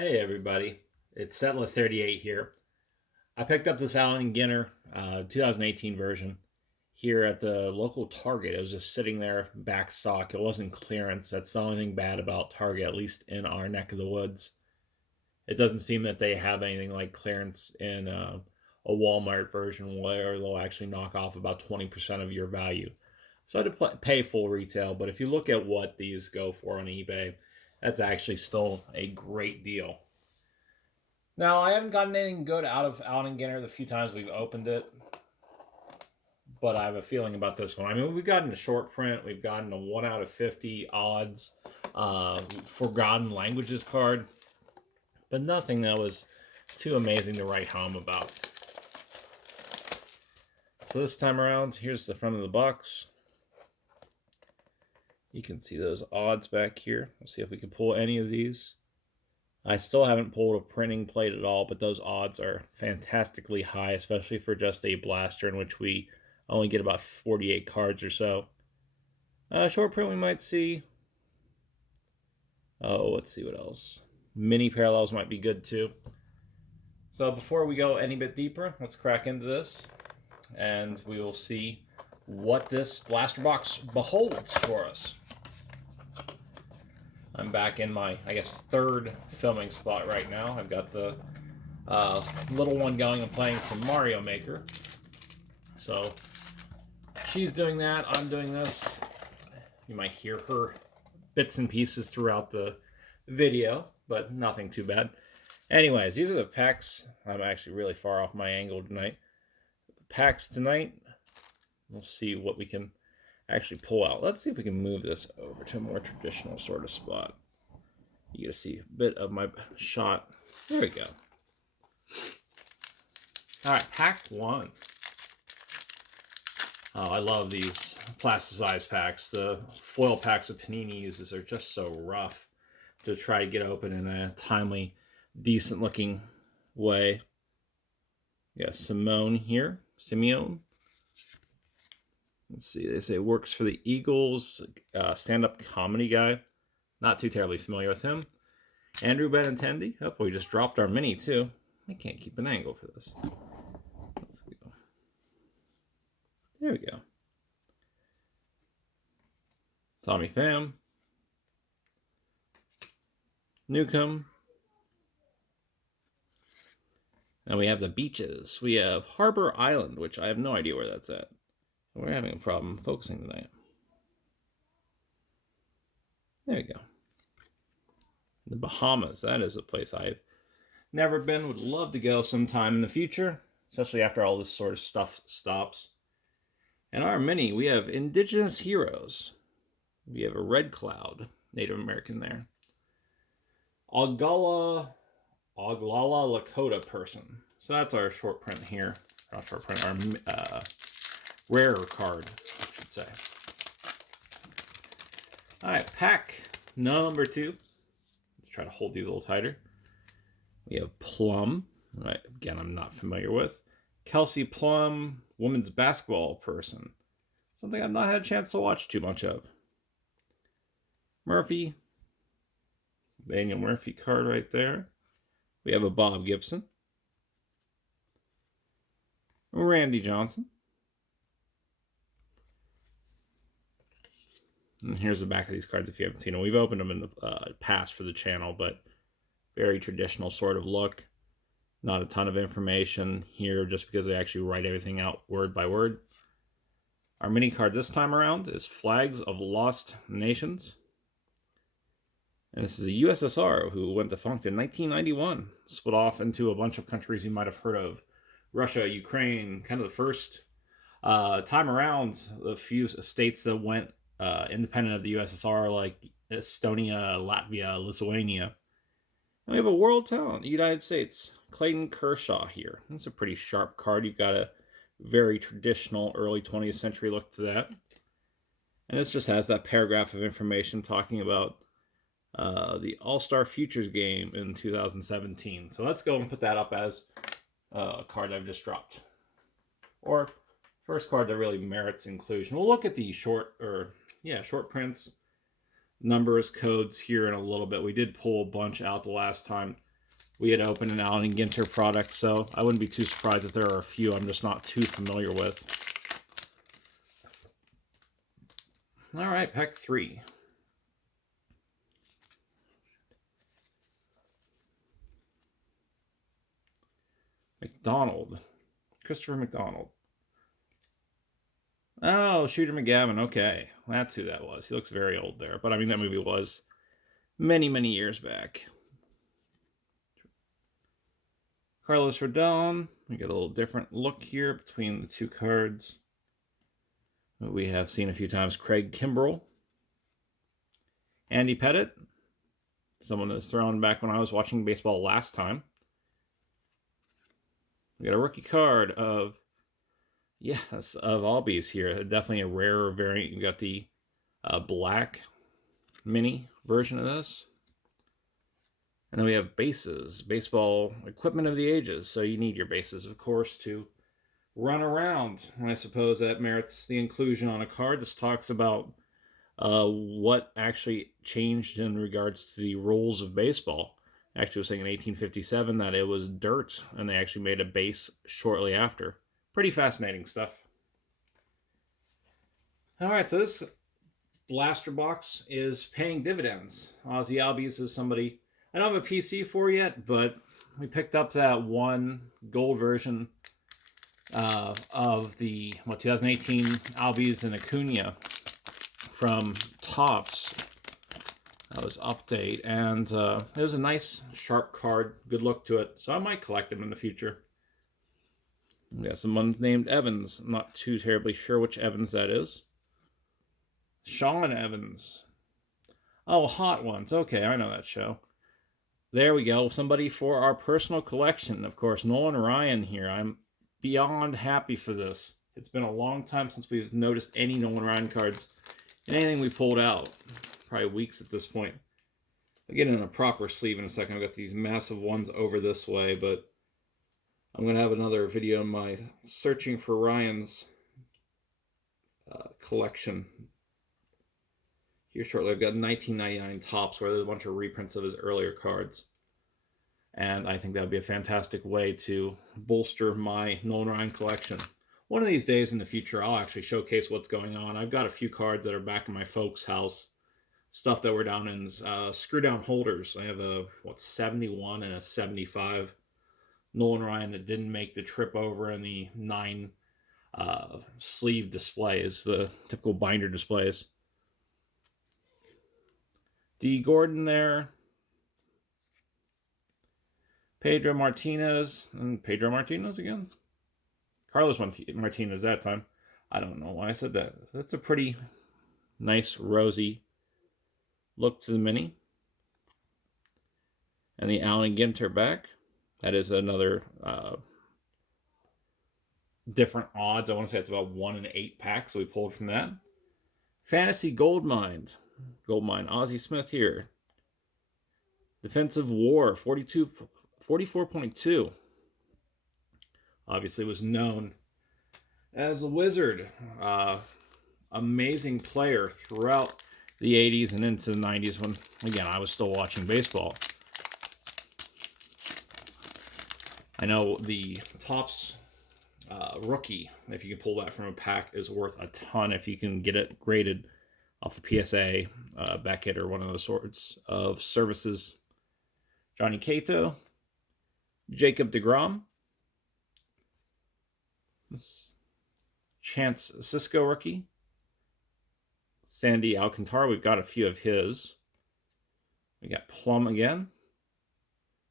Hey everybody, it's Settler38 here. I picked up this Allen Ginter 2018 version here at the local Target. It was just sitting there back stock. It wasn't clearance. That's the only thing bad about Target, at least in our neck of the woods. It doesn't seem that they have anything like clearance in a Walmart version where they'll actually knock off about 20% of your value. So I had to pay full retail, but if you look at what these go for on eBay, that's actually still a great deal. Now, I haven't gotten anything good out of Allen Ginter the few times we've opened it, but I have a feeling about this one. I mean, we've gotten a short print, we've gotten a 1 out of 50 odds, Forgotten Languages card, but nothing that was too amazing to write home about. So this time around, here's the front of the box. You can see those odds back here. Let's see if we can pull any of these. I still haven't pulled a printing plate at all, but those odds are fantastically high, especially for just a blaster in which we only get about 48 cards or so. Short print we might see. Oh, let's see what else. Mini parallels might be good too. So before we go any bit deeper, let's crack into this and we will see what this blaster box beholds for us. I'm back in my, I guess, third filming spot right now. I've got the little one going and playing some Mario Maker. So she's doing that, I'm doing this. You might hear her bits and pieces throughout the video, but nothing too bad. Anyways, these are the packs. I'm actually really far off my angle tonight. Packs tonight. We'll see what we can actually pull out. Let's see if we can move this over to a more traditional sort of spot. You get to see a bit of my shot. There we go. All right, pack one. Oh, I love these plasticized packs. The foil packs that Panini uses are just so rough to try to get open in a timely, decent looking way. Yeah, Simeone here. Let's see, they say works for the Eagles, stand-up comedy guy. Not too terribly familiar with him. Andrew Benintendi. Oh, we just dropped our mini too. I can't keep an angle for this. Let's go. There we go. Tommy Pham. Newcomb. And we have the beaches. We have Harbor Island, which I have no idea where that's at. We're having a problem focusing tonight. There we go. The Bahamas. That is a place I've never been. Would love to go sometime in the future, especially after all this sort of stuff stops. And our mini, we have Indigenous Heroes. We have a Red Cloud, Native American there. Oglala Lakota person. So that's our short print here. Not short print, our rarer card, I should say. All right, pack number two. Let's try to hold these a little tighter. We have Plum. Right, again, I'm not familiar with. Kelsey Plum, women's basketball person. Something I've not had a chance to watch too much of. Murphy. Daniel Murphy card right there. We have a Bob Gibson. Randy Johnson. And here's the back of these cards if you haven't seen them. We've opened them in the past for the channel, but very traditional sort of look. Not a ton of information here just because they actually write everything out word by word. Our mini card this time around is Flags of Lost Nations. And this is the USSR who went defunct in 1991. Split off into a bunch of countries you might have heard of. Russia, Ukraine, kind of the first time around, the few states that went independent of the USSR, like Estonia, Latvia, Lithuania. And we have a world talent, United States. Clayton Kershaw here. That's a pretty sharp card. You've got a very traditional early 20th century look to that. And this just has that paragraph of information talking about the All-Star Futures game in 2017. So let's go and put that up as a card I've just dropped. Or first card that really merits inclusion. We'll look at the short prints, numbers, codes here in a little bit. We did pull a bunch out the last time. we had opened an Allen Ginter product, so I wouldn't be too surprised if there are a few I'm just not too familiar with. All right, pack 3. McDonald. Christopher McDonald. Oh, Shooter McGavin. Okay, that's who that was. He looks very old there, but I mean, that movie was many, many years back. Carlos Rodon. We get a little different look here between the two cards. We have seen a few times Craig Kimbrell. Andy Pettitte. Someone that's thrown back when I was watching baseball last time. We got a rookie card of, yes, of Albies here. Definitely a rarer variant. You got the black mini version of this. And then we have bases, baseball equipment of the ages. So you need your bases, of course, to run around. And I suppose that merits the inclusion on a card. This talks about what actually changed in regards to the rules of baseball. Actually, was saying in 1857 that it was dirt, and they actually made a base shortly after. Pretty fascinating stuff. All right, so this blaster box is paying dividends. Ozzy Albies is somebody I don't have a PC for yet, but we picked up that one gold version of the 2018 Albies and Acuna from Topps. That was update, and it was a nice, sharp card. Good look to it, so I might collect them in the future. We got someone named Evans. I'm not too terribly sure which Evans that is. Sean Evans. Oh, Hot Ones. Okay, I know that show. There we go. Somebody for our personal collection. Of course, Nolan Ryan here. I'm beyond happy for this. It's been a long time since we've noticed any Nolan Ryan cards in anything we pulled out. Probably weeks at this point. I'll get in a proper sleeve in a second. I've got these massive ones over this way, but I'm going to have another video in my searching for Ryan's collection here shortly. I've got 1999 Topps where there's a bunch of reprints of his earlier cards. And I think that would be a fantastic way to bolster my Nolan Ryan collection. One of these days in the future, I'll actually showcase what's going on. I've got a few cards that are back in my folks' house. Stuff that were down in screw down holders. I have a 71 and a 75 Nolan Ryan that didn't make the trip over in the 9 sleeve displays, the typical binder displays. D. Gordon there. Pedro Martinez. And Pedro Martinez again? Carlos Martinez that time. I don't know why I said that. That's a pretty nice, rosy look to the mini. And the Allen Ginter back. That is another different odds. I want to say it's about 1 in 8 packs, so we pulled from that. Fantasy Goldmine. Ozzie Smith here. Defensive War, 44.2. Obviously was known as a wizard. Amazing player throughout the 80s and into the 90s when, again, I was still watching baseball. I know the Topps rookie, if you can pull that from a pack, is worth a ton if you can get it graded off a PSA, Beckett, or one of those sorts of services. Johnny Cato, Jacob deGrom, Chance Cisco rookie, Sandy Alcantara. We've got a few of his. We got Plum again.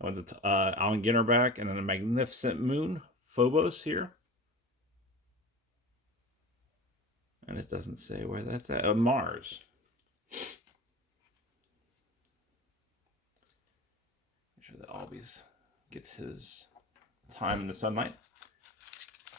That one's Allen Ginter back, and then a Magnificent Moon, Phobos here. And it doesn't say where that's at. Mars. Make sure that Albies gets his time in the sunlight.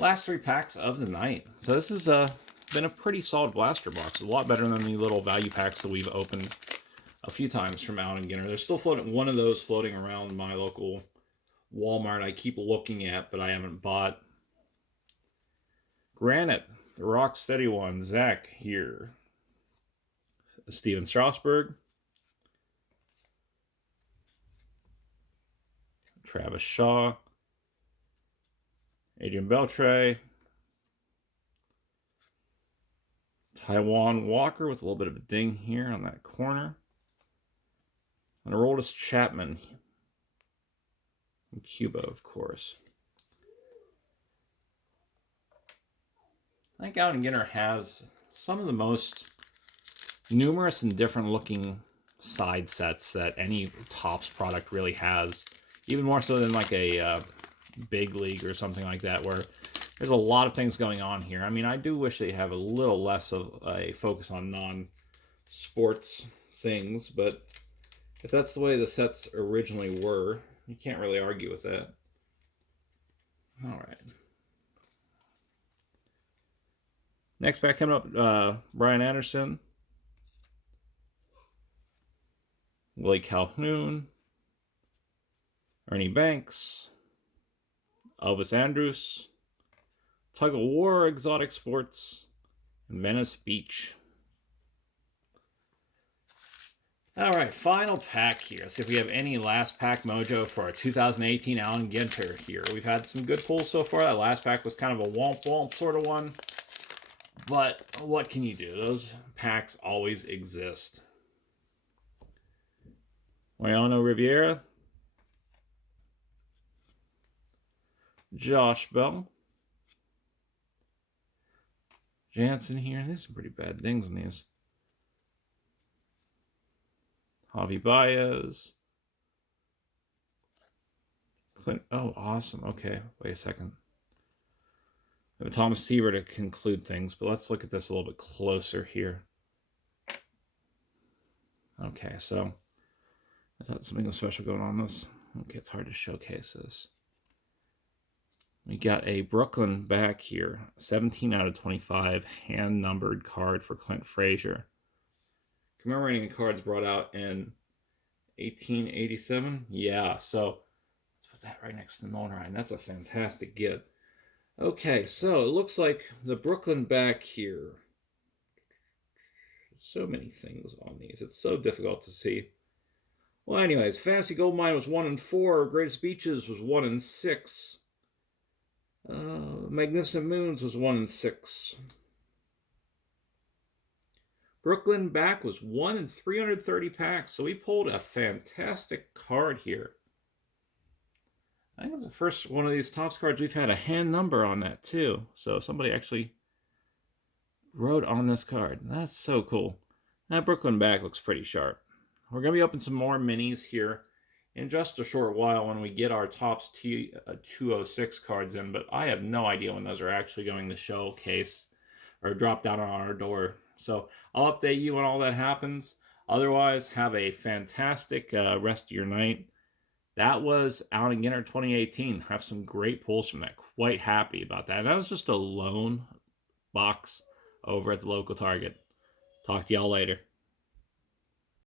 Last 3 packs of the night. So this has been a pretty solid blaster box. A lot better than the little value packs that we've opened a few times from Allen Ginter. There's still one of those floating around my local Walmart I keep looking at, but I haven't bought. Granite, the rock steady one, Zach here. Steven Strasburg. Travis Shaw, Adrian Beltre, Taiwan Walker with a little bit of a ding here on that corner, and Aroldis Chapman in Cuba, of course. I think Allen Ginter has some of the most numerous and different looking side sets that any Topps product really has, even more so than like a big league or something like that, where there's a lot of things going on here. I mean, I do wish they have a little less of a focus on non-sports things, but if that's the way the sets originally were, you can't really argue with that. All right. Next pack coming up, Brian Anderson, Willie Calhoun, Ernie Banks, Elvis Andrus, Tug of War Exotic Sports, and Venice Beach. All right, final pack here. Let's see if we have any last pack mojo for our 2018 Allen Ginter here. We've had some good pulls so far. That last pack was kind of a womp-womp sort of one. But what can you do? Those packs always exist. Mariano Rivera, Josh Bell, Jansen here. There's some pretty bad things in these. Javi Baez. Clint. Oh, awesome. Okay, wait a second. I have Thomas Seaver to conclude things, but let's look at this a little bit closer here. Okay, so I thought something was special going on this. Okay, it's hard to showcase this. We got a Brooklyn back here, 17 out of 25, hand-numbered card for Clint Frazier. Commemorating the cards brought out in 1887. Yeah, so let's put that right next to the Moan Ryan. That's a fantastic get. Okay, so it looks like the Brooklyn back here. So many things on these. It's so difficult to see. Well, anyways, Fantasy Goldmine was 1-4. Greatest Beaches was 1-6. Magnificent Moons was 1-6. Brooklyn back was 1 in 330 packs. So we pulled a fantastic card here. I think it's the first one of these Topps cards we've had a hand number on that too. So somebody actually wrote on this card. That's so cool. That Brooklyn back looks pretty sharp. We're going to be opening some more minis here in just a short while when we get our Topps 206 cards in, but I have no idea when those are actually going to showcase or drop down on our door. So I'll update you when all that happens. Otherwise, have a fantastic rest of your night. That was Allen Ginter 2018. Have some great pulls from that. Quite happy about that. That was just a lone box over at the local Target. Talk to y'all later.